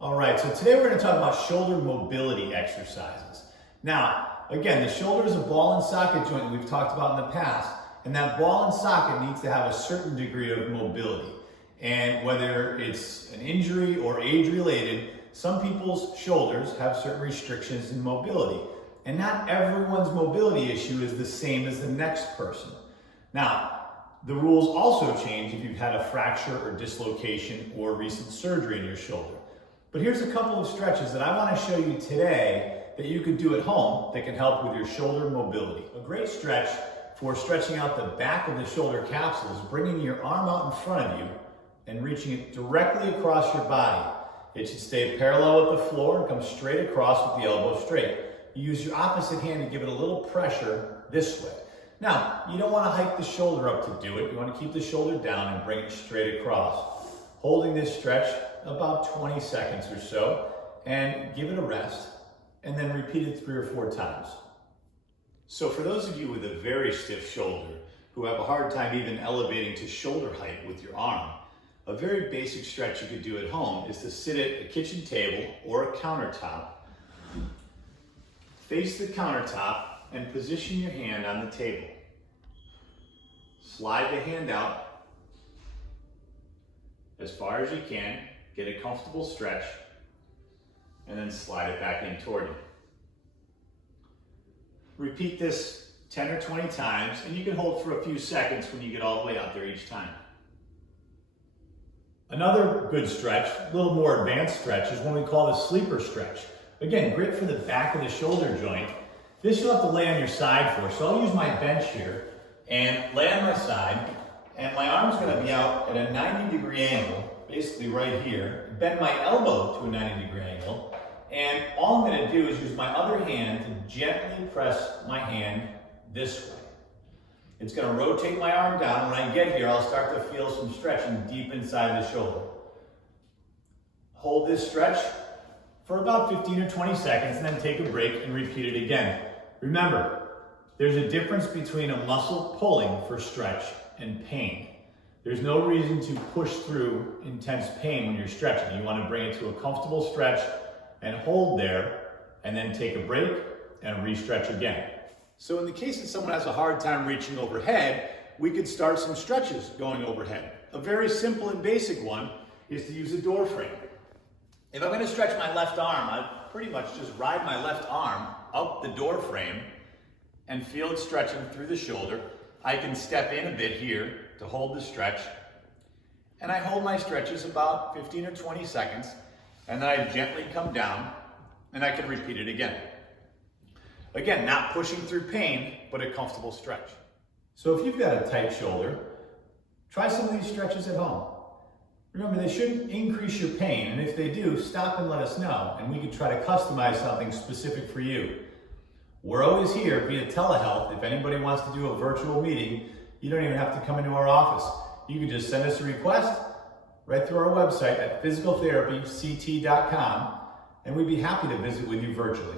All right, so today we're going to talk about shoulder mobility exercises. Now, again, the shoulder is a ball and socket joint that we've talked about in the past, and that ball and socket needs to have a certain degree of mobility. And whether it's an injury or age-related, some people's shoulders have certain restrictions in mobility. And not everyone's mobility issue is the same as the next person. Now, the rules also change if you've had a fracture or dislocation or recent surgery in your shoulder. But here's a couple of stretches that I want to show you today that you could do at home that can help with your shoulder mobility. A great stretch for stretching out the back of the shoulder capsule is bringing your arm out in front of you and reaching it directly across your body. It should stay parallel with the floor and come straight across with the elbow straight. You use your opposite hand to give it a little pressure this way. Now, you don't want to hike the shoulder up to do it. You want to keep the shoulder down and bring it straight across. Holding this stretch about 20 seconds or so, and give it a rest, and then repeat it 3 or 4 times. So for those of you with a very stiff shoulder, who have a hard time even elevating to shoulder height with your arm, a very basic stretch you could do at home is to sit at a kitchen table or a countertop, face the countertop, and position your hand on the table. Slide the hand out as far as you can, get a comfortable stretch, and then slide it back in toward you. Repeat this 10 or 20 times, and you can hold for a few seconds when you get all the way out there each time. Another good stretch, a little more advanced stretch, is one we call the sleeper stretch. Again, great for the back of the shoulder joint. This you'll have to lay on your side for, so I'll use my bench here and lay on my side, and my arm's going to be out at a 90-degree angle, basically right here. Bend my elbow to a 90-degree angle, and all I'm going to do is use my other hand to gently press my hand this way. It's going to rotate my arm down. When I get here, I'll start to feel some stretching deep inside the shoulder. Hold this stretch for about 15 or 20 seconds, and then take a break and repeat it again. Remember, there's a difference between a muscle pulling for stretch and pain. There's no reason to push through intense pain when you're stretching. You want to bring it to a comfortable stretch and hold there, and then take a break and re-stretch again. So in the case that someone has a hard time reaching overhead, we could start some stretches going overhead. A very simple and basic one is to use a door frame. If I'm going to stretch my left arm, I pretty much just ride my left arm up the door frame and feel it stretching through the shoulder. I can step in a bit here to hold the stretch, and I hold my stretches about 15 or 20 seconds, and then I gently come down, and I can repeat it again. Again, not pushing through pain, but a comfortable stretch. So if you've got a tight shoulder, try some of these stretches at home. Remember, they shouldn't increase your pain, and if they do, stop and let us know, and we can try to customize something specific for you. We're always here via telehealth. If anybody wants to do a virtual meeting, you don't even have to come into our office. You can just send us a request right through our website at physicaltherapyct.com, and we'd be happy to visit with you virtually.